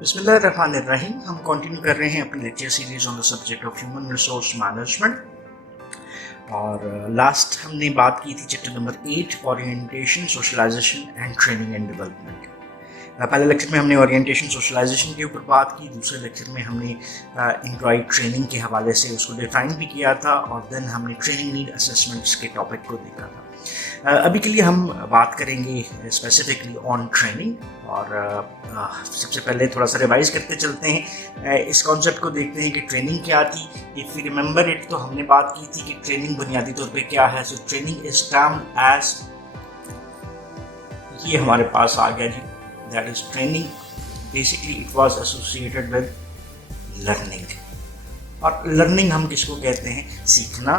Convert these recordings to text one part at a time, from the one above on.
बिस्मिल्लाहिर्रहमानिर्रहीम। हम कंटिन्यू कर रहे हैं अपनी lecture series on the subject of human resource management. और लास्ट हमने बात की थी chapter number 8 orientation, socialization and training and development. पहले लेक्चर में हमने ओरिएंटेशन सोशलाइजेशन के ऊपर बात की, दूसरे लेक्चर में हमने एम्प्लॉय ट्रेनिंग के हवाले से उसको डिफाइन भी किया था, और देन हमने ट्रेनिंग नीड असेसमेंट्स के टॉपिक को देखा था। अभी के लिए हम बात करेंगे स्पेसिफिकली ऑन ट्रेनिंग, और सबसे पहले थोड़ा सा रिवाइज करते चलते हैं, इस कॉन्सेप्ट को देखते हैं कि ट्रेनिंग क्या थी। इफ़ यू रिमेंबर इट, तो हमने बात की थी कि ट्रेनिंग बुनियादी तौर पे क्या है। So training is termed as, ये हमारे पास आ गया जी, that is training. Basically it was associated with learning, और लर्निंग हम किसको कहते हैं? सीखना।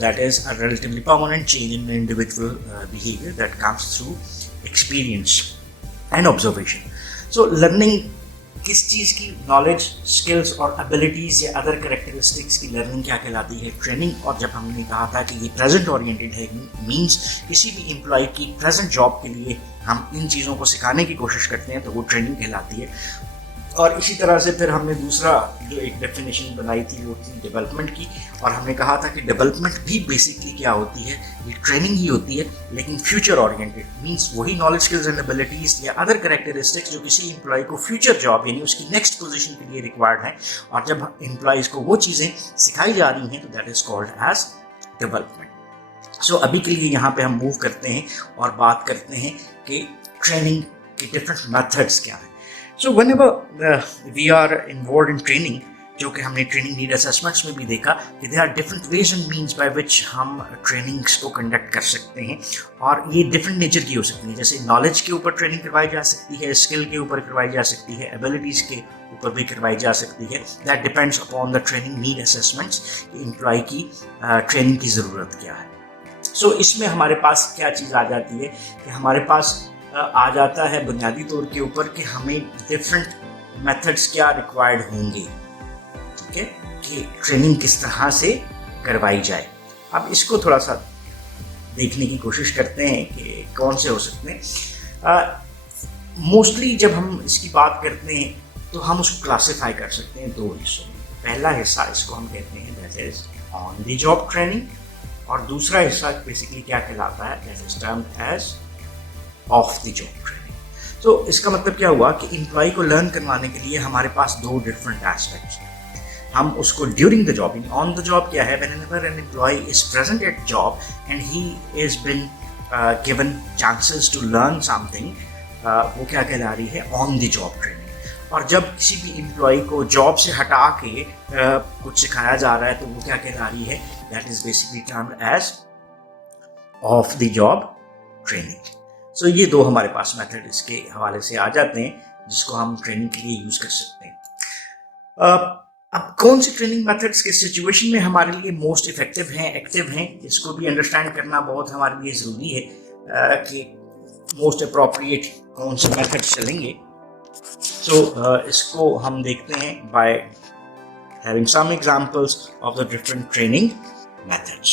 That is a relatively permanent change in individual behaviour that comes through experience and observation. So learning किस चीज़ की? नॉलेज, स्किल्स और एबिलिटीज़ या अदर कैरेक्टरिस्टिक्स की लर्निंग क्या कहलाती है? ट्रेनिंग। और जब हमने कहा था कि ये प्रेजेंट ओरिएंटेड है, मींस किसी भी एम्प्लॉय की प्रेजेंट जॉब के लिए हम इन चीज़ों को सिखाने की कोशिश करते हैं, तो वो ट्रेनिंग कहलाती है। और इसी तरह से फिर हमने दूसरा जो एक डेफिनेशन बनाई थी वो थी डेवलपमेंट की, और हमने कहा था कि डेवलपमेंट भी बेसिकली क्या होती है? ये ट्रेनिंग ही होती है, लेकिन फ्यूचर ओरिएंटेड, मींस वही नॉलेज, स्किल्स एंड एबिलिटीज या अदर कैरेक्टरिस्टिक्स जो किसी एम्प्लॉय को फ्यूचर जॉब यानी उसकी नेक्स्ट पोजीशन के लिए रिक्वायर्ड है, और जब एम्प्लॉयज़ को वो चीज़ें सिखाई जा रही हैं तो that is called as development. So अभी के लिए यहाँ पे हम मूव करते हैं और बात करते हैं कि ट्रेनिंग के डिफरेंट मेथड्स क्या हैं। So whenever we are involved in training, जो कि हमने ट्रेनिंग नीड असेसमेंट्स में भी देखा कि there are different ways and means by which हम ट्रेनिंग्स को कंडक्ट कर सकते हैं, और ये डिफरेंट नेचर की हो सकती है। जैसे नॉलेज के ऊपर ट्रेनिंग करवाई जा सकती है, स्किल के ऊपर करवाई जा सकती है, एबिलिटीज़ के ऊपर भी करवाई जा सकती है। That depends upon the training need assessments, employee की ट्रेनिंग की ज़रूरत क्या है। सो इसमें हमारे पास क्या चीज़ आ जाती है कि हमारे पास आ जाता है बुनियादी तौर के ऊपर कि हमें डिफरेंट मेथड्स क्या रिक्वायर्ड होंगे, ठीक है, कि ट्रेनिंग किस तरह से करवाई जाए। अब इसको थोड़ा सा देखने की कोशिश करते हैं कि कौन से हो सकते हैं। मोस्टली जब हम इसकी बात करते हैं तो हम उसको क्लासिफाई कर सकते हैं दो हिस्सों में। पहला हिस्सा इसको हम कहते हैं that is on the job training, और दूसरा हिस्सा बेसिकली क्या कहलाता है? That is termed as of the job training. तो इसका मतलब क्या हुआ कि एम्प्लॉय को लर्न करवाने के लिए हमारे पास दो डिफरेंट एस्पेक्ट्स हैं। हम उसको during the job, on the job क्या है? Whenever an employee is present at job and he is been given chances to learn something, वो क्या कहला रही है? On the job training. और जब किसी भी एम्प्लॉय को जॉब से हटा के कुछ सिखाया जा रहा है तो वो क्या कहला रही है? That is basically termed as of the job training. So ये दो हमारे पास मेथड इसके हवाले से आ जाते हैं जिसको हम ट्रेनिंग के लिए यूज़ कर सकते हैं। अब कौन सी ट्रेनिंग मेथड्स किस सिचुएशन में हमारे लिए मोस्ट इफेक्टिव हैं, एक्टिव हैं, इसको भी अंडरस्टैंड करना बहुत हमारे लिए ज़रूरी है कि मोस्ट अप्रोप्रिएट कौन से मेथड्स चलेंगे। सो इसको हम देखते हैं by having some examples of the different training methods.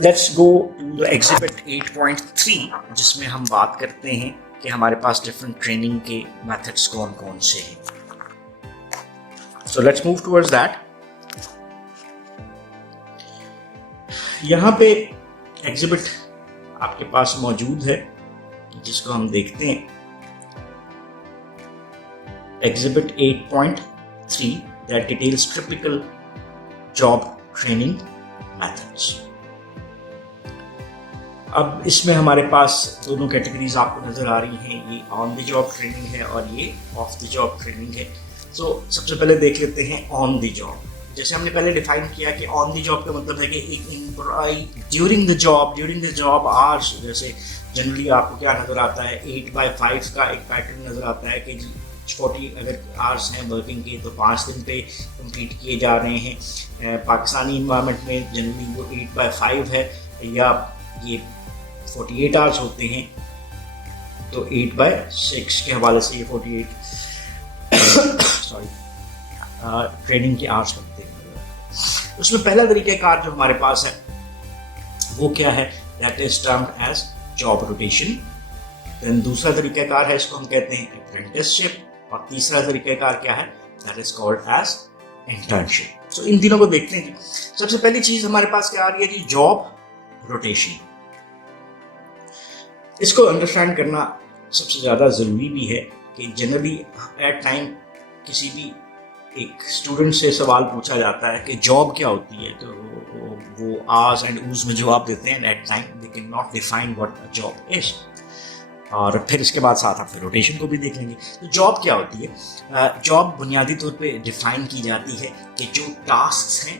Let's go to the exhibit 8.3, जिसमें हम बात करते हैं कि हमारे पास डिफरेंट ट्रेनिंग के मेथड्स कौन कौन से हैं। So let's move towards that. यहाँ पे एग्जिबिट आपके पास मौजूद है जिसको हम देखते हैं। Exhibit 8.3 that details typical job training methods. अब इसमें हमारे पास दोनों कैटेगरीज आपको नज़र आ रही हैं, ये ऑन द जॉब ट्रेनिंग है और ये ऑफ द जॉब ट्रेनिंग है। सो सबसे पहले देख लेते हैं ऑन द जॉब। जैसे हमने पहले डिफाइन किया कि ऑन द जॉब का मतलब है कि एक employee during the job hours, जैसे जनरली आपको क्या नज़र आता है? 8/5 का एक पैटर्न नज़र आता है कि 40 अगर आवर्स हैं वर्किंग के तो 5 दिन पे कंप्लीट किए जा रहे हैं। पाकिस्तानी इन्वायरमेंट में जनरली वो 8/5 है, या ये 48 आवर्स होते हैं, तो 8/6 के हवाले से ये 48 सॉरी ट्रेनिंग के आवर्स बनते हैं। उसमें पहला तरीक़ाकार जो हमारे पास है वो क्या है? That is termed as job rotation. Then दूसरा तरीक़ाकार है, इसको हम कहते हैं अप्रेंटिसशिप, और तीसरा तरीक़ाकार क्या है, that is called as internship. So इन तीनों को देखते हैं। सबसे पहली चीज हमारे पास क्या आ रही है जी, जॉब रोटेशन। इसको अंडरस्टैंड करना सबसे ज़्यादा ज़रूरी भी है कि जनरली एट टाइम किसी भी एक स्टूडेंट से सवाल पूछा जाता है कि जॉब क्या होती है, तो वो आस एंड ऊज में जवाब देते हैं at time they can not define what a job is. और फिर इसके बाद साथ आप फिर रोटेशन को भी देख लेंगे। तो जॉब क्या होती है? जॉब बुनियादी तौर पे डिफाइन की जाती है कि जो टास्क्स हैं,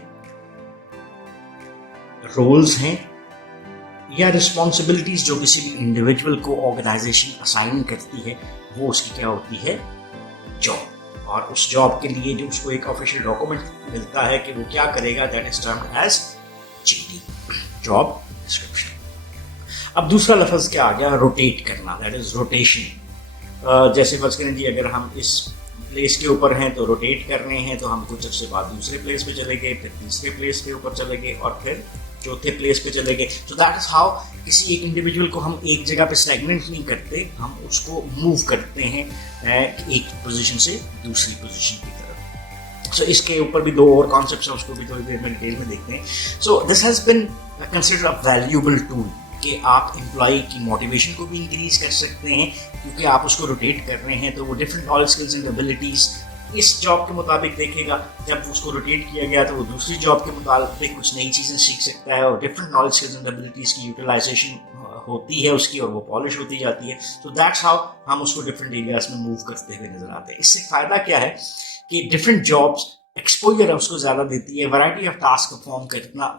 रोल्स हैं या रिस्पॉन्सिबिलिटीज जो किसी भी इंडिविजुअल को ऑर्गेनाइजेशन असाइन करती है, वो उसकी क्या होती है, जॉब। और उस जॉब के लिए जो उसको एक ऑफिशियल डॉक्यूमेंट मिलता है कि वो क्या करेगा, that is termed as GD, job description. अब दूसरा लफ्ज क्या आ गया, रोटेट करना, दैट इज रोटेशन। जैसे फर्ज करें जी, अगर हम इस प्लेस के ऊपर हैं तो रोटेट कर रहे हैं, तो हम कुछ अर्से बाद दूसरे प्लेस पे चले गए, फिर तीसरे प्लेस के ऊपर चले गए और फिर चौथे प्लेस पे चले गए। सो दैट इज हाउ किसी एक इंडिविजुअल को हम एक जगह पे स्टैग्नेंट नहीं करते, हम उसको मूव करते हैं एक पोजीशन से दूसरी पोजीशन की तरफ। सो इसके ऊपर भी दो और कॉन्सेप्ट्स हैं, उसको भी थोड़ी देर में डिटेल में देखते हैं। So this has been considered a valuable tool कि आप एम्प्लॉय की मोटिवेशन को भी इंक्रीज कर सकते हैं, क्योंकि आप उसको रोटेट कर रहे हैं तो वो different knowledge, skills and abilities इस जॉब के मुताबिक देखेगा। जब उसको रोटेट किया गया तो वो दूसरी जॉब के मुताबिक कुछ नई चीज़ें सीख सकता है और different knowledge, skills and abilities की यूटिलाइजेशन होती है उसकी, और वो पॉलिश होती जाती है। तो दैट्स हाउ हम उसको डिफरेंट एरियाज में मूव करते हुए नजर आते हैं। इससे फायदा क्या है कि डिफरेंट जॉब्स एक्सपोजर है उसको ज़्यादा देती है, वैरायटी ऑफ टास्क परफॉर्म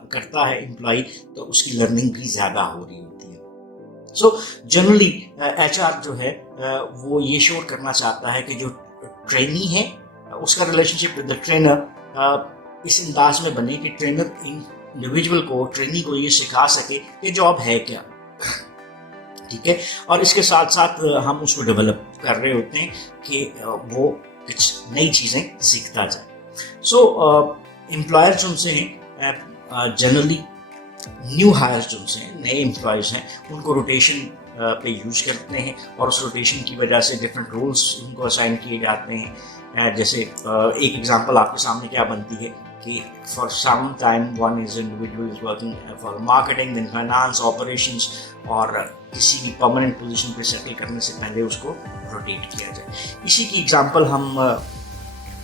करता है एम्प्लॉय, तो उसकी लर्निंग भी ज़्यादा हो रही होती है। सो जनरली एचआर जो है वो ये श्योर करना चाहता है कि जो ट्रेनी है उसका रिलेशनशिप विद द ट्रेनर इस अंदाज में बने कि ट्रेनर इंडिविजुअल को, ट्रेनी को ये सिखा सके कि जॉब है क्या, ठीक है। और इसके साथ साथ हम उसको डेवलप कर रहे होते हैं कि वो कुछ नई चीज़ें सीखता जाए। सो एम्प्लॉयर जो उनसे हैं जनरली न्यू हायर्स जो उनसे हैं, नए एम्प्लॉयज़ हैं, उनको रोटेशन पे यूज करते हैं और उस रोटेशन की वजह से डिफरेंट रोल्स उनको असाइन किए जाते हैं। जैसे एक एग्जांपल आपके सामने क्या बनती है कि for some time one is individual is working for marketing, then finance, operations, और किसी भी परमानेंट पोजीशन पे सेटल करने से पहले उसको रोटेट किया जाए। इसी की एग्जांपल हम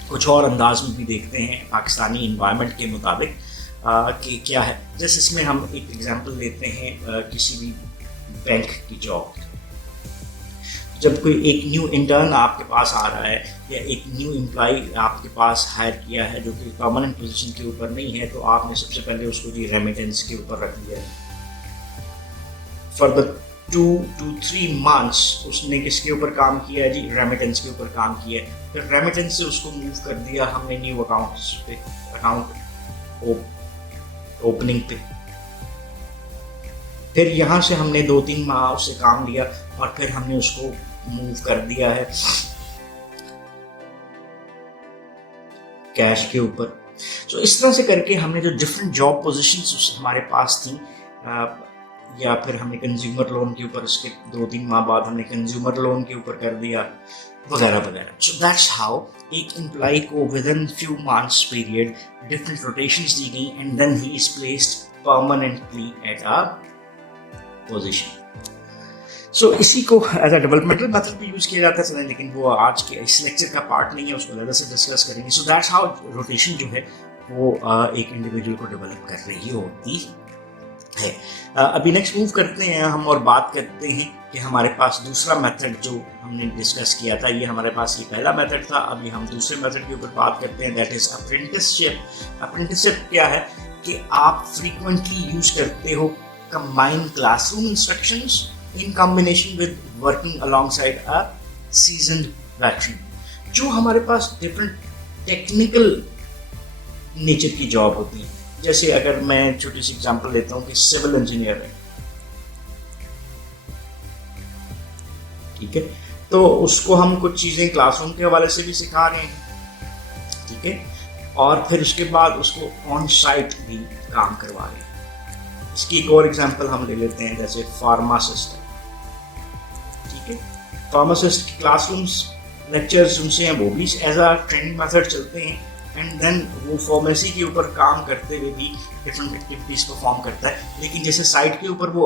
कुछ और अंदाज में भी देखते हैं पाकिस्तानी इन्वायरमेंट के मुताबिक कि क्या है। जैसे इसमें हम एक एग्जांपल लेते हैं किसी भी बैंक की जॉब। जब कोई एक न्यू इंटर्न आपके पास आ रहा है या एक न्यू एम्प्लॉय आपके पास हायर किया है जो कि परमानेंट पोजीशन के ऊपर नहीं है, तो आपने सबसे पहले उसको जी रेमिटेंस के ऊपर रख दिया। फॉर द 2 to 3 months उसने किसके ऊपर काम किया है जी, रेमिटेंस के ऊपर काम किया है। फिर रेमिटेंस से उसको मूव कर दिया हमने न्यू अकाउंट्स पे, अकाउंट ओपनिंग पे। फिर यहाँ से हमने 2-3 माह उससे काम लिया और फिर हमने उसको मूव कर दिया है कैश के ऊपर। तो इस तरह से करके हमने जो डिफरेंट जॉब पोजीशंस हमारे पास थी, या फिर हमने कंज्यूमर लोन के ऊपर उसके 2-3 माह बाद हमने कंज्यूमर लोन के ऊपर कर दिया, वगैरह वगैरह। सो दैट्स हाउ एक एम्प्लॉय को within few months period different rotations दी गई and then he is placed permanently at a position. So इसी को एज अ डेवलपमेंटल मेथड भी यूज किया जाता है, लेकिन वो आज के इस लेक्चर का पार्ट नहीं है, उसको ज़्यादा से डिस्कस करेंगे। सो दैट्स हाउ रोटेशन जो है वो एक इंडिविजुअल को डेवलप कर रही होती है। अभी नेक्स्ट मूव करते हैं हम और बात करते हैं कि हमारे पास दूसरा मेथड जो हमने डिस्कस किया था, ये हमारे पास ये पहला मेथड था। अभी हम दूसरे मेथड के ऊपर बात करते हैं, दैट इज अप्रेंटिसशिप। अप्रेंटिसशिप क्या है कि आप फ्रीक्वेंटली यूज करते हो combined classroom instructions in combination with working alongside a seasoned veteran। जो हमारे पास डिफरेंट टेक्निकल नेचर की जॉब होती है, जैसे अगर मैं छोटी सी एग्जांपल लेता हूँ कि सिविल इंजीनियर है, ठीक है, तो उसको हम कुछ चीज़ें क्लासरूम के हवाले से भी सिखा रहे हैं, ठीक है, और फिर उसके बाद उसको ऑन साइट भी काम करवा रहे हैं। इसकी एक और एग्जांपल हम ले लेते हैं, जैसे फार्मासिस्ट है, ठीक फार्मासिस्ट की क्लासरूम्स लेक्चर्स उनसे हैं वो भी एज अ ट्रेनिंग मेथड चलते हैं, एंड देन वो फार्मेसी के ऊपर काम करते हुए भी डिफरेंट एक्टिविटीज़ परफॉर्म करता है। लेकिन जैसे साइट के ऊपर वो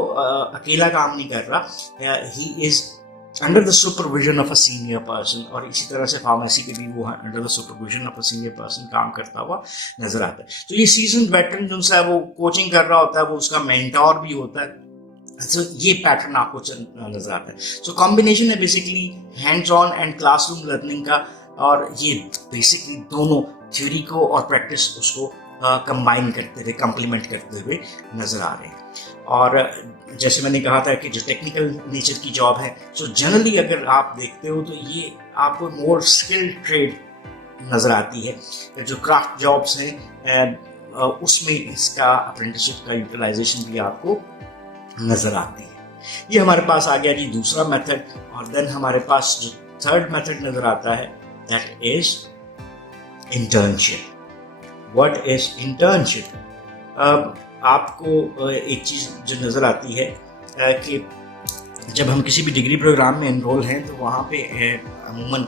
अकेला काम नहीं कर रहा, he is under the supervision of a senior person, और इसी तरह से फार्मेसी के भी वो under the supervision of a senior person काम करता हुआ नजर आता है। तो ये सीजन वेटरन जो है वो कोचिंग कर रहा होता है, वो उसका मेंटोर भी होता है। So, ये पैटर्न आपको नजर आता है। सो कॉम्बिनेशन है basically hands on and classroom learning का, और ये बेसिकली दोनों थ्योरी को और प्रैक्टिस उसको कंबाइन करते हुए, कंप्लीमेंट करते हुए नजर आ रहे हैं। और जैसे मैंने कहा था कि जो टेक्निकल नेचर की जॉब है, सो जनरली अगर आप देखते हो तो ये आपको मोर स्किल्ड ट्रेड नजर आती है। जो क्राफ्ट जॉब्स हैं उसमें इसका अप्रेंटिसशिप का यूटिलाइजेशन भी आपको नजर आती है। ये हमारे पास आ गया जी दूसरा मेथड, और देन हमारे पास जो थर्ड मेथड नजर आता है that is internship. What is internship? आपको एक चीज जो नजर आती है कि जब हम किसी भी डिग्री प्रोग्राम में एनरोल हैं तो वहाँ पे अमूमन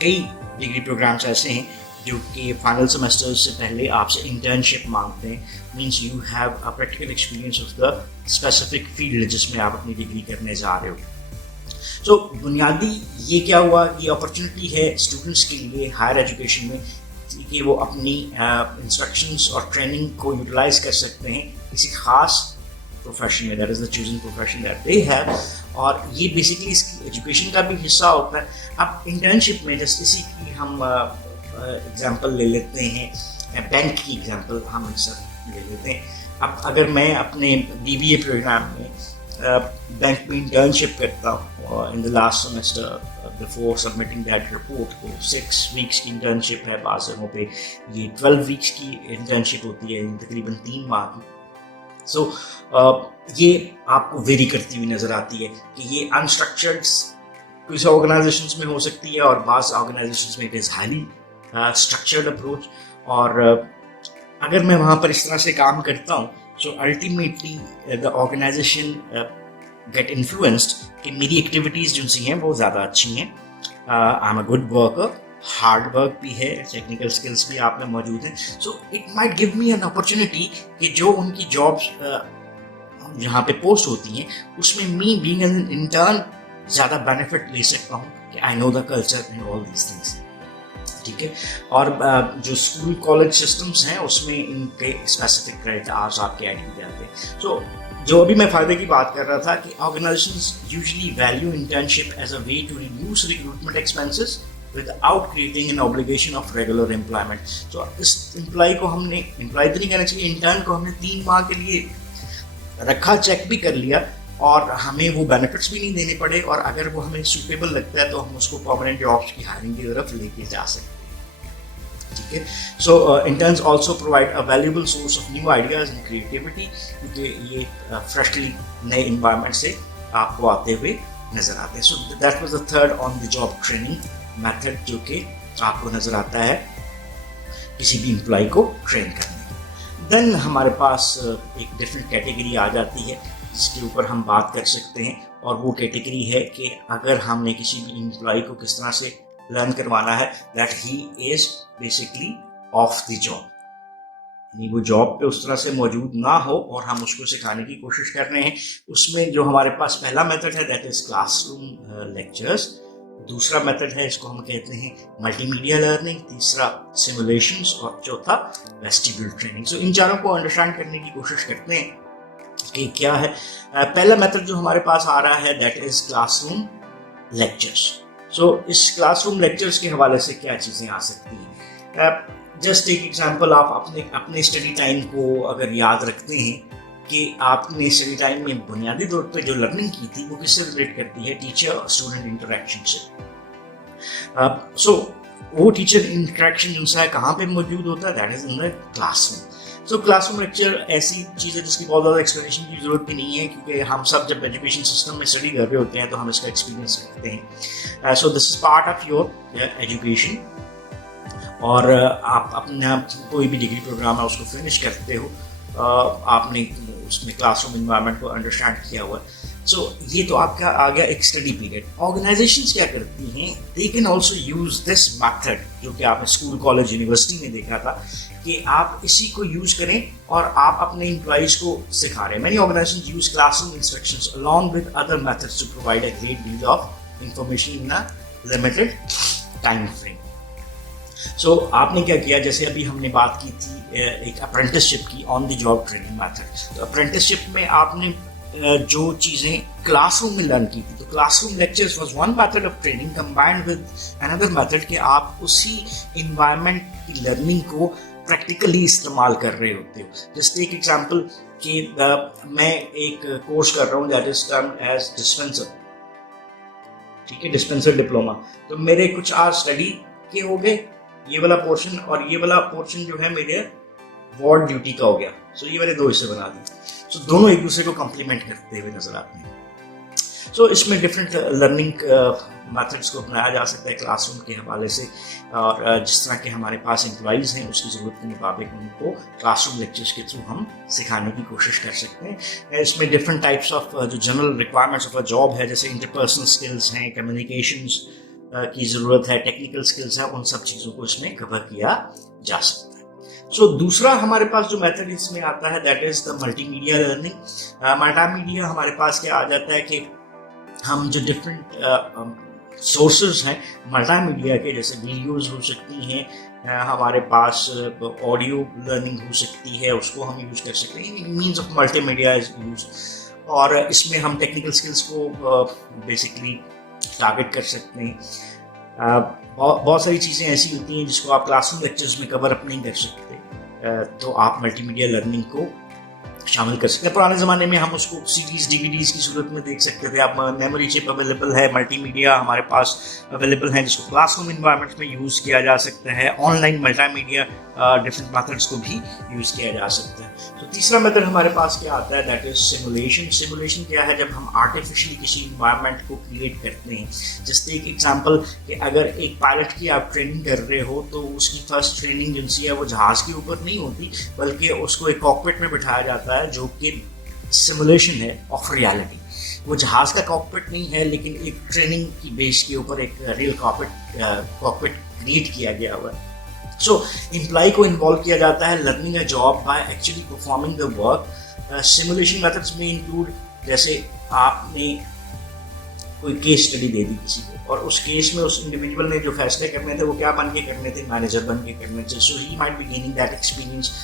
कई डिग्री प्रोग्राम्स ऐसे हैं जो कि फाइनल सेमेस्टर से पहले आपसे इंटर्नशिप मांगते हैं। Means you have a practical experience of the specific field जिसमें आप अपनी डिग्री करने जा रहे हो। सो बुनियादी ये क्या हुआ, ये अपॉर्चुनिटी है स्टूडेंट्स के लिए हायर एजुकेशन में कि वो अपनी इंस्ट्रक्शंस और ट्रेनिंग को यूटिलाइज कर सकते हैं किसी खास प्रोफेशन में, that is the chosen profession that they have, और ये बेसिकली इसकी एजुकेशन का भी हिस्सा होता है। अब इंटर्नशिप में जैसे इसी की हम एग्जाम्पल ले लेते हैं, बैंक की एग्जाम्पल हम अक्सर ले लेते हैं। अब अगर मैं अपने BBA प्रोग्राम में बैंक में इंटर्नशिप करता हूँ in the last semester before submitting that report, तो 6 वीक्स की इंटर्नशिप है, बाज़ जगहों पे ये 12 वीक्स की इंटर्नशिप होती है, तकरीबन 3 माह की। सो ये आपको वेरी करती हुई नज़र आती है कि ये अनस्ट्रक्चर्ड किसी ऑर्गेनाइजेशंस में हो सकती है, और बाज़ ऑर्गेनाइजेशंस में it is highly structured approach. और अगर मैं वहाँ पर इस तरह से काम करता हूँ, so ultimately the organization get influenced कि मेरी एक्टिविटीज़ जो सी हैं वो ज़्यादा अच्छी हैं, I am a good worker, hard work भी है, टेक्निकल स्किल्स भी आप में मौजूद हैं। So it might give me an opportunity कि जो उनकी जॉब्स जहाँ पे पोस्ट होती हैं उसमें मी बीइंग एन इंटर्न ज़्यादा बेनिफिट ले सकता हूँ कि I know the culture and all these things. ठीक है, और जो स्कूल कॉलेज सिस्टम्स हैं उसमें इनके स्पेसिफिक क्रेडिट आवर्स आपके ऐड किए जाते हैं। सो जो अभी मैं फ़ायदे की बात कर रहा था कि organizations usually value internship as a way to reduce recruitment expenses without creating an obligation of regular employment. तो इस एम्प्लॉय को हमने, एम्प्लॉय तो नहीं कहना चाहिए, इंटर्न को हमने 3 माह के लिए रखा, चेक भी कर लिया, और हमें वो बेनिफिट्स भी नहीं देने पड़े, और अगर वो हमें सूटेबल लगता है तो हम उसको परमानेंट जॉब्स की हायरिंग की तरफ लेके जा सकते हैं। ठीक है, so interns also provide a valuable source of new ideas and creativity, क्योंकि ये फ्रेशली नए इन्वायरमेंट से आपको आते हुए नजर आते हैं। So that was the third on the job training method जो कि आपको नजर आता है किसी भी एम्प्लॉय को ट्रेन करने। देन हमारे पास एक डिफरेंट कैटेगरी आ जाती है जिसके ऊपर हम बात कर सकते हैं, और वो कैटेगरी है कि अगर हमने किसी भी एम्प्लॉय को किस तरह से लर्न करवाना है that he is basically of the job, यानी वो जॉब पे उस तरह से मौजूद ना हो और हम उसको सिखाने की कोशिश कर रहे हैं। उसमें जो हमारे पास पहला मेथड है दैट इज क्लासरूम लेक्चर्स, दूसरा मेथड है इसको हम कहते हैं मल्टीमीडिया लर्निंग, तीसरा सिमुलेशंस, और चौथा वेस्टिब्यूल ट्रेनिंग। सो इन चारों को अंडरस्टैंड करने की कोशिश करते हैं कि क्या है। पहला मेथड जो हमारे पास आ रहा है दैट इज क्लासरूम लेक्चर्स। सो इस क्लासरूम लेक्चर्स के हवाले से क्या चीज़ें आ सकती हैं। जस्ट एक एग्जांपल, आप अपने स्टडी टाइम को अगर याद रखते हैं कि आपने स्टडी टाइम में बुनियादी तौर पे जो लर्निंग की थी वो किससे रिलेट करती है, टीचर और स्टूडेंट इंटरेक्शन से। सो वो टीचर इंटरेक्शन जो है कहाँ पे मौजूद होता है, that is in the classroom. So classroom lecture ऐसी चीज़ है जिसकी बहुत ज़्यादा एक्सप्लेनेशन की जरूरत भी नहीं है, क्योंकि हम सब जब एजुकेशन सिस्टम में स्टडी कर रहे होते हैं तो हम इसका एक्सपीरियंस करते हैं। So this is part of your education, और आप अपना कोई भी डिग्री प्रोग्राम है उसको फिनिश करते हो, आपने उसमें क्लासरूम इन्वायरमेंट को अंडरस्टैंड किया हुआ है। सो ये तो आपका आ गया एक स्टडी पीरियड। ऑर्गेनाइजेशंस क्या करती हैं, they can also use this method, जो कि आपने स्कूल कॉलेज यूनिवर्सिटी में देखा था कि आप इसी को यूज करें और आप अपने एम्प्लॉइज को सिखा रहे हैं। Many organizations use classroom instructions along with other methods to provide a great deal of information in a limited time frame. So आपने क्या किया, जैसे अभी हमने बात की थी एक अप्रेंटिसशिप की, on the job training method. तो अप्रेंटिसशिप में आपने जो चीज़ें क्लासरूम में लर्न की थी, तो classroom lectures was one method of training combined with another method कि आप उसी इन्वायरमेंट की लर्निंग को प्रैक्टिकली इस्तेमाल कर रहे होते हो। जैसे एक एग्जांपल कि मैं एक कोर्स कर रहा हूँ that is termed as dispenser, ठीक है, डिस्पेंसर डिप्लोमा। तो मेरे कुछ आवर्स स्टडी के हो गए, ये वाला पोर्शन, और ये वाला पोर्शन जो है मेरे वार्ड ड्यूटी का हो गया। सो ये मैंने दो हिस्से बना दिए। सो दोनों एक दूसरे को कम्प्लीमेंट करते हुए नजर आते हैं। सो इसमें डिफरेंट लर्निंग मेथड्स को अपनाया जा सकता है क्लासरूम के हवाले से, और जिस तरह के हमारे पास एम्प्लॉइज़ हैं उसकी ज़रूरत के मुताबिक उनको क्लासरूम लेक्चर्स के थ्रू हम सिखाने की कोशिश कर सकते हैं। इसमें डिफरेंट टाइप्स ऑफ जो general requirements of a job है, जैसे इंटरपर्सनल स्किल्स हैं, कम्युनिकेशंस की ज़रूरत है, टेक्निकल स्किल्स हैं, उन सब चीज़ों को इसमें कवर किया जा सकता है। सो दूसरा हमारे पास जो मेथड इसमें आता है that is the multimedia learning. Multimedia हमारे पास क्या आ जाता है कि हम जो डिफरेंट सोर्सेज हैं मल्टीमीडिया के, जैसे वीडियोज़ हो सकती हैं, हमारे पास ऑडियो लर्निंग हो सकती है, उसको हम यूज़ कर सकते हैं। Means of multimedia is use, और इसमें हम टेक्निकल स्किल्स को बेसिकली टारगेट कर सकते हैं। बहुत सारी चीज़ें ऐसी होती हैं जिसको आप क्लासरूम लेक्चर्स में कवर अप नहीं कर सकते, तो आप मल्टीमीडिया लर्निंग को शामिल कर सकते हैं। पुराने ज़माने में हम उसको सीडीज़ डीवीडीज़ की सूरत में देख सकते थे। आप मेमोरी चिप अवेलेबल है, मल्टीमीडिया हमारे पास अवेलेबल है जिसको क्लासरूम इन्वायरमेंट में यूज़ किया जा सकता है। ऑनलाइन मल्टीमीडिया डिफरेंट मेथड्स को भी यूज़ किया जा सकता है। तो तीसरा मेथड हमारे पास क्या आता है दैट इज सिमुलेशन। सिमुलेशन क्या है, जब हम आर्टिफिशियली किसी इन्वायरमेंट को क्रिएट करते हैं। जैसे एक एग्जांपल कि अगर एक पायलट की आप ट्रेनिंग कर रहे हो तो उसकी फर्स्ट ट्रेनिंग जो है वो जहाज़ के ऊपर नहीं होती, बल्कि उसको एक कॉकपिट में बिठाया जाता है जो कि सिमुलेशन है ऑफ रियलिटी। वो जहाज़ का कॉकपिट नहीं है, लेकिन एक ट्रेनिंग की बेस के ऊपर एक रियल कॉकपिट क्रिएट किया गया हुआ है। सो एम्प्लॉय को इन्वॉल्व किया जाता है learning a job by actually performing the work. Simulation methods में इंक्लूड, जैसे आपने कोई केस स्टडी दे दी किसी को, और उस केस में उस इंडिविजुअल ने जो फैसले करने थे वो क्या बन के करने थे, मैनेजर बन के करने थे। So he might be gaining that experience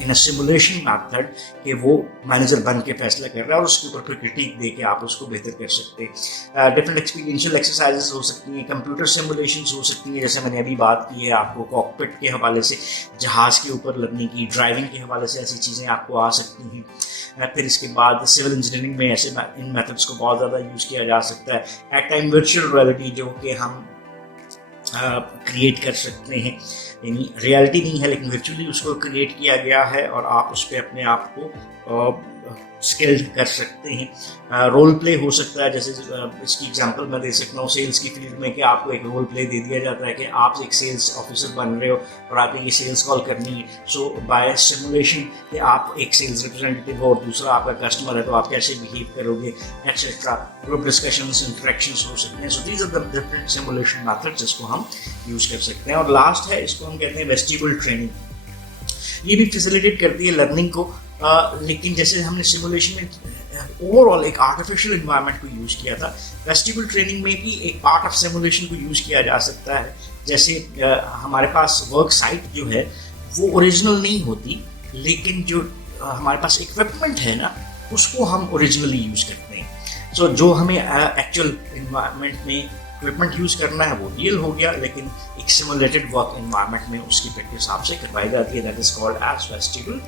in a simulation method कि वो मैनेजर बन के फैसला कर रहा है, और उसके ऊपर फिर क्रिटिक दे के आप उसको बेहतर कर सकते हैं। डिफरेंट एक्सपीरियंशियल एक्सरसाइजेस हो सकती हैं, कंप्यूटर सिमुलेशंस हो सकती हैं, जैसे मैंने अभी बात की है आपको कॉकपिट के हवाले से, जहाज़ के ऊपर लर्निंग की, ड्राइविंग के हवाले से ऐसी चीज़ें आपको आ सकती हैं। फिर इसके बाद सिविल इंजीनियरिंग में ऐसे इन मेथड्स को बहुत ज़्यादा यूज़ किया जा सकता है। एट टाइम वर्चुअल रियलिटी जो कि हम क्रिएट कर सकते हैं, यानी रियलिटी नहीं है लेकिन वर्चुअली उसको क्रिएट किया गया है और आप उस पर अपने आप को स्किल्ड कर सकते हैं। रोल प्ले हो सकता है, जैसे इसकी एग्जांपल मैं दे सकता हूँ सेल्स की फील्ड में, कि आपको एक रोल प्ले दे दिया जाता है कि आप एक सेल्स ऑफिसर बन रहे हो और आपको ये सेल्स कॉल करनी है। सो बाय सिमुलेशन कि आप एक सेल्स रिप्रेजेंटेटिव हो और दूसरा आपका कस्टमर है, तो आप कैसे बिहेव करोगे एक्सेट्रा। ग्रुप डिस्कशंस, इंटरेक्शंस हो सकते हैं। So these are the different simulation methods जिसको हम यूज़ कर सकते हैं। और लास्ट है, इसको हम कहते हैं वेस्टिबुल ट्रेनिंग। ये भी फैसिलिटेट करती है लर्निंग को, लेकिन जैसे हमने सिमुलेशन में ओवरऑल एक आर्टिफिशियल इन्वायरमेंट को यूज़ किया था, वेस्टिबुल ट्रेनिंग में भी एक पार्ट ऑफ सिमुलेशन को यूज़ किया जा सकता है। जैसे हमारे पास वर्क साइट जो है वो ओरिजिनल नहीं होती, लेकिन जो हमारे पास इक्विपमेंट है ना उसको हम ओरिजिनली यूज़ करते हैं। सो जो हमें एक्चुअल इन्वायरमेंट में इक्विपमेंट यूज़ करना है वो रियल हो गया, लेकिन एक सिमुलेटेड वर्क इन्वायरमेंट में उसकी प्रैक्टिस आपसे करवाई जाती है। That is called as vestibule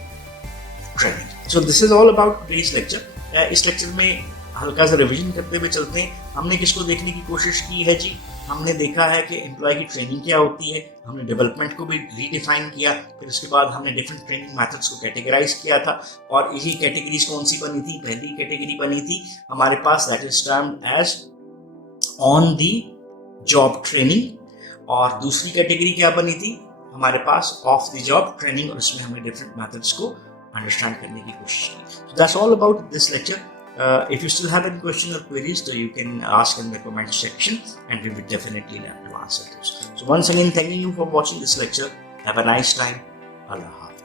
training. So this is all about today's lecture. इस लेक्चर में हल्का सा रिवीजन करते हुए चलते हैं। हमने किसको देखने की कोशिश की है जी, हमने देखा है कि एम्प्लॉय की ट्रेनिंग क्या होती है, हमने डेवलपमेंट को भी रीडिफाइन किया, फिर उसके बाद हमने डिफरेंट ट्रेनिंग मेथड्स को कैटेगराइज किया था, और यही कैटेगरीज कौन सी बनी थी, पहली कैटेगरी बनी थी हमारे पास that is termed as on the job training, और दूसरी कैटेगरी क्या बनी थी हमारे पास ऑफ द जॉब ट्रेनिंग, और इसमें हमने डिफरेंट मेथड्स को अंडरस्टैंड करने की कोशिश की। So that's all about this lecture. If you still have any questions or queries, so you can ask in the comment section, and we will definitely learn to answer those. So once again, thanking you for watching this lecture. Have a nice time. Allah Hafiz.